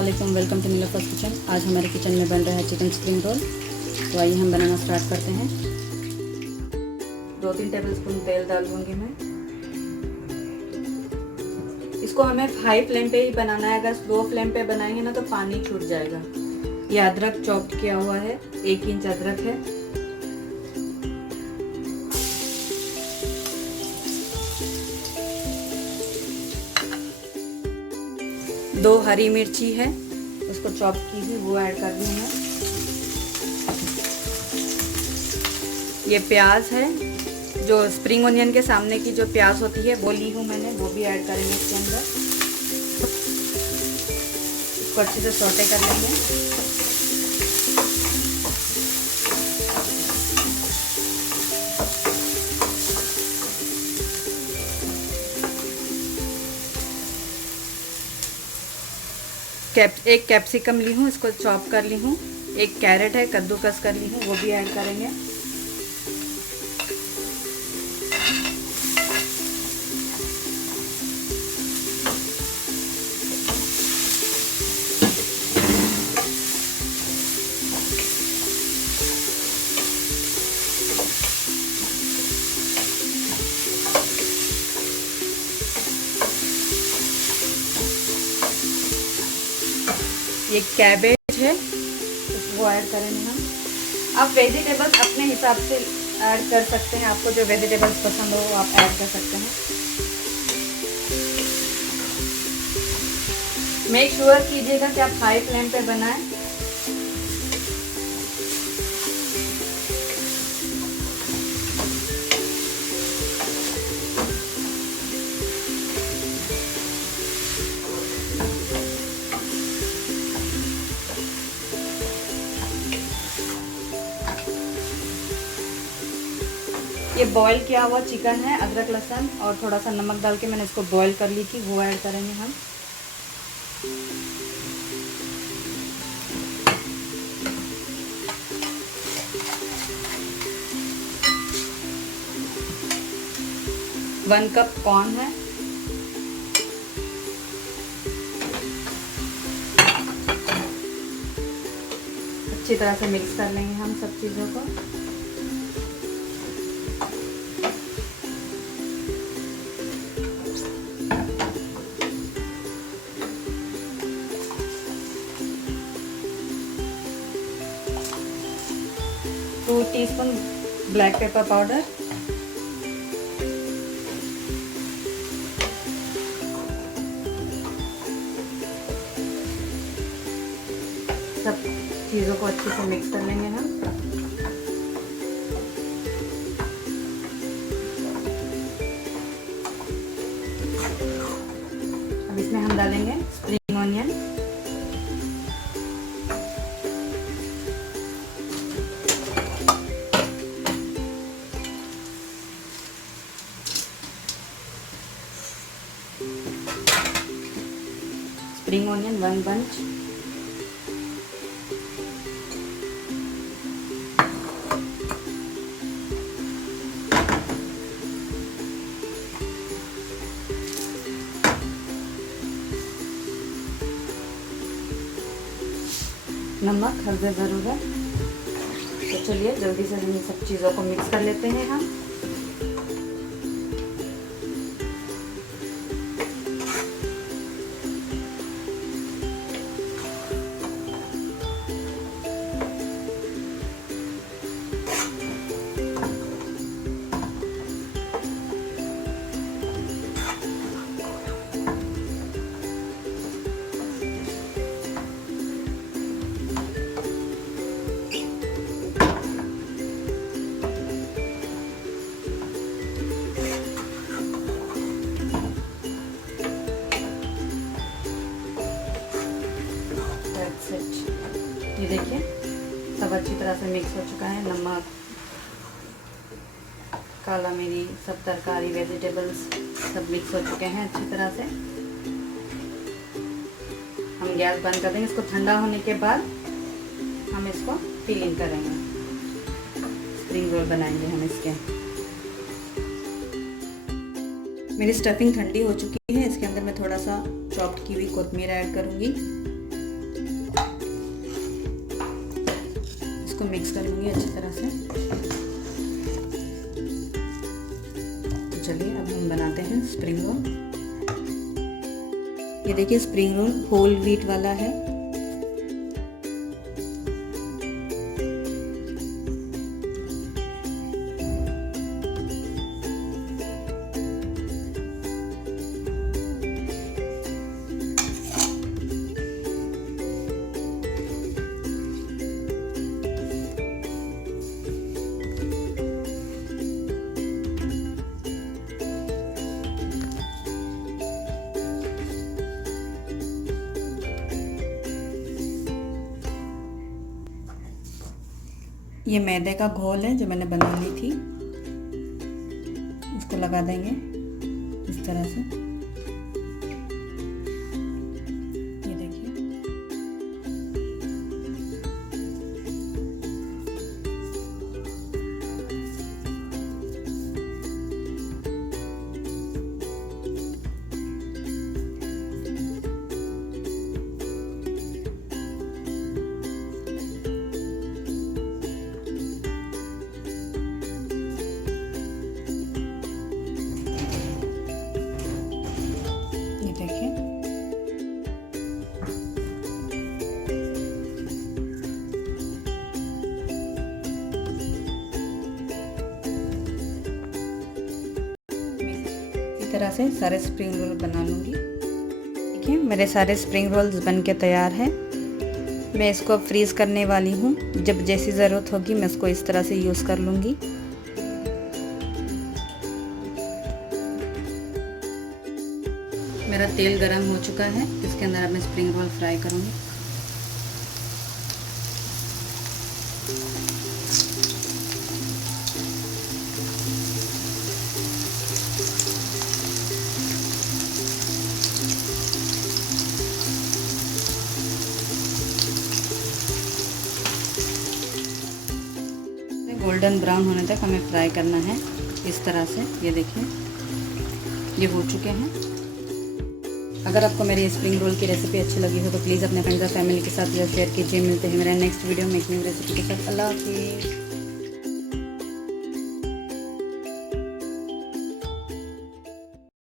अस्सलाम, welcome to Nilofar kitchen. आज हमारे किचन में बन रहा है चिकन स्प्रिंग रोल। तो आइए हम बनाना स्टार्ट करते हैं। 2-3 टेबलस्पून तेल डाल दूँगी मैं। इसको हमें हाई फ्लेम पे ही बनाना है। अगर स्लो फ्लेम पे बनाएंगे ना तो पानी छूट जाएगा। ये अदरक चॉप किया हुआ है, 1 इंच अदरक है। दो हरी मिर्ची है, उसको चॉप की हुई वो ऐड कर दी है। ये प्याज है, जो स्प्रिंग ओनियन के सामने की जो प्याज होती है वो ली हूँ मैंने, वो भी ऐड करेंगे इसके अंदर। इसको अच्छे से सौटे कर लेंगे। एक कैप्सिकम ली हूँ, इसको चॉप कर ली हूँ। एक कैरेट है, कद्दूकस कर ली हूँ, वो भी ऐड करेंगे। ये कैबेज है, वो ऐड करेंगे हम। आप वेजिटेबल्स अपने हिसाब से ऐड कर सकते हैं। आपको जो वेजिटेबल्स पसंद हो वो आप ऐड कर सकते हैं। मेक श्योर कीजिएगा कि आप हाई फ्लेम पे बनाएं। ये बॉईल किया हुआ चिकन है, अदरक लहसुन और थोड़ा सा नमक डाल के मैंने इसको बॉईल कर ली थी, वो ऐड करेंगे हम। वन कप कॉर्न है। अच्छी तरह से मिक्स कर लेंगे हम सब चीज़ों को। Two teaspoon black pepper powder, सब चीज़ों को अच्छे से मिक्स कर लेंगे हम। अब इसमें हम डालेंगे spring onion. Spring onion 1 bunch. नमक हल्दी ज़रूरत। तो चलिए जल्दी से इन सब चीज़ों को मिक्स कर लेते हैं हम। ये देखिए सब अच्छी तरह से मिक्स हो चुका है। नमक, काला मिर्च, सब तरकारी, वेजिटेबल्स सब मिक्स हो चुके हैं अच्छी तरह से। हम गैस बंद कर देंगे। इसको ठंडा होने के बाद हम इसको फिलिंग करेंगे। स्प्रिंग रोल बनाएंगे हम इसके। मेरी स्टफिंग ठंडी हो चुकी है। इसके अंदर मैं थोड़ा सा चॉप्ड की हुई कोथिमीर ऐड करूँगी। इसको मिक्स कर लूँगी अच्छी तरह से। तो चलिए अब हम बनाते हैं स्प्रिंग रोल। ये देखिए स्प्रिंग रोल होल व्हीट वाला है। ये मैदे का घोल है जो मैंने बना ली थी, इसको लगा देंगे इस तरह से। ये देखिए इसी तरह से सारे स्प्रिंग रोल बना लूँगी। देखिए मेरे सारे स्प्रिंग रोल्स बन के तैयार हैं। मैं इसको फ्रीज़ करने वाली हूँ, जब जैसी ज़रूरत होगी मैं इसको इस तरह से यूज़ कर लूँगी। मेरा तेल गरम हो चुका है, इसके अंदर अब मैं स्प्रिंग रोल फ्राई करूँगी। गोल्डन ब्राउन होने तक हमें फ्राई करना है इस तरह से। ये देखिए ये हो चुके हैं। अगर आपको मेरी स्प्रिंग रोल की रेसिपी अच्छी लगी हो तो प्लीज़ अपने फ्रेंड्स और फैमिली के साथ शेयर कीजिए। मिलते हैं मेरे नेक्स्ट वीडियो में एक न्यू रेसिपी के साथ। अल्लाह हाफिज़।